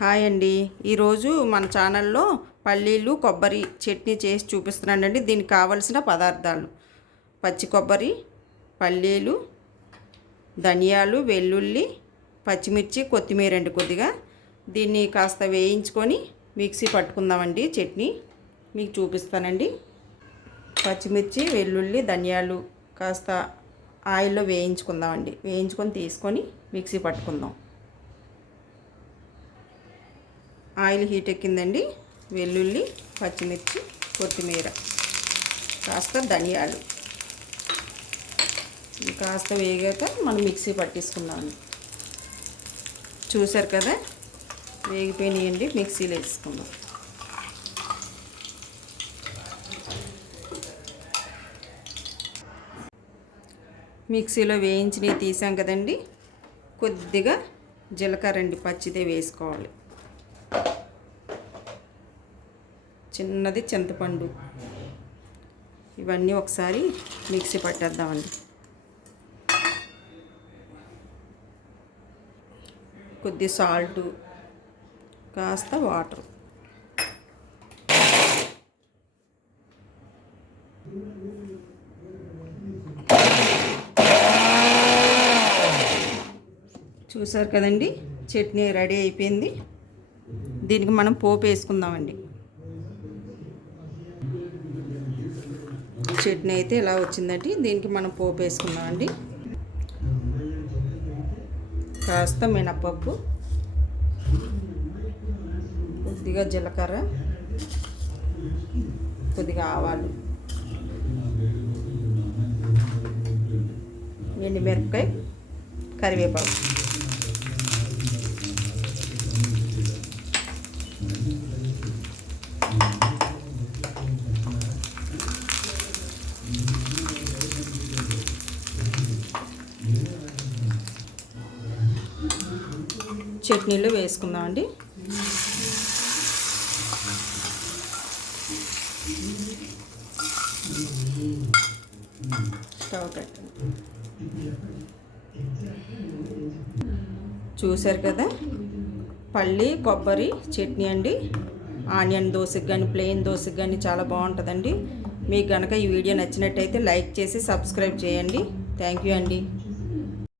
Hi అండి. ఈరోజు మన ఛానల్లో పల్లీలు కొబ్బరి చట్నీ చేసి చూపిస్తున్నానండి. దీనికి కావలసిన పదార్థాలు: పచ్చి కొబ్బరి, పల్లీలు, ధనియాలు, వెల్లుల్లి, పచ్చిమిర్చి, కొత్తిమీర అండి. కొద్దిగా దీన్ని కాస్త వేయించుకొని మిక్సీ పట్టుకుందామండి. చట్నీ మీకు చూపిస్తానండి. పచ్చిమిర్చి, వెల్లుల్లి, ధనియాలు కాస్త ఆయిల్లో వేయించుకుందామండి. వేయించుకొని తీసుకొని మిక్సీ పట్టుకుందాం. ఆయిల్ హీట్ ఎక్కిందండి. వెల్లుల్లి, పచ్చిమిర్చి, కొత్తిమీర, కాస్త ధనియాలు కాస్త వేగాక మనం మిక్సీ పట్టేసుకుందామండి. చూసారు కదా, వేగిపోయినాయండి. మిక్సీలో వేసుకుందాం. మిక్సీలో వేయించినవి తీసాం కదండి. కొద్దిగా జీలకర్ర అండి, పచ్చిదే వేసుకోవాలి. చిన్నది చింతపండు, ఇవన్నీ ఒకసారి మిక్సీ పట్టేద్దామండి. కొద్ది సాల్టు, కాస్త వాటర్. చూసారు కదండి, చట్నీ రెడీ అయిపోయింది. దీనికి మనం పోపు వేసుకుందామండి. చట్నీ అయితే ఇలా వచ్చిందండి. దీనికి మనం పోపు వేసుకుందామండి. కాస్త మినపప్పు, కొద్దిగా జీలకర్ర, కొద్దిగా ఆవాలు, ఎండుమిరపకాయ, కరివేపాకు. చట్నీలో వేసుకుందామండి. స్టవ్ కట్టండి. చూసారు కదా, పల్లి కొబ్బరి చట్నీ అండి. ఆనియన్ దోశకి కానీ ప్లెయిన్ దోశకి కానీ చాలా బాగుంటుందండి. మీకు కనుక ఈ వీడియో నచ్చినట్టయితే లైక్ చేసి సబ్స్క్రైబ్ చేయండి. థ్యాంక్ యూ అండి.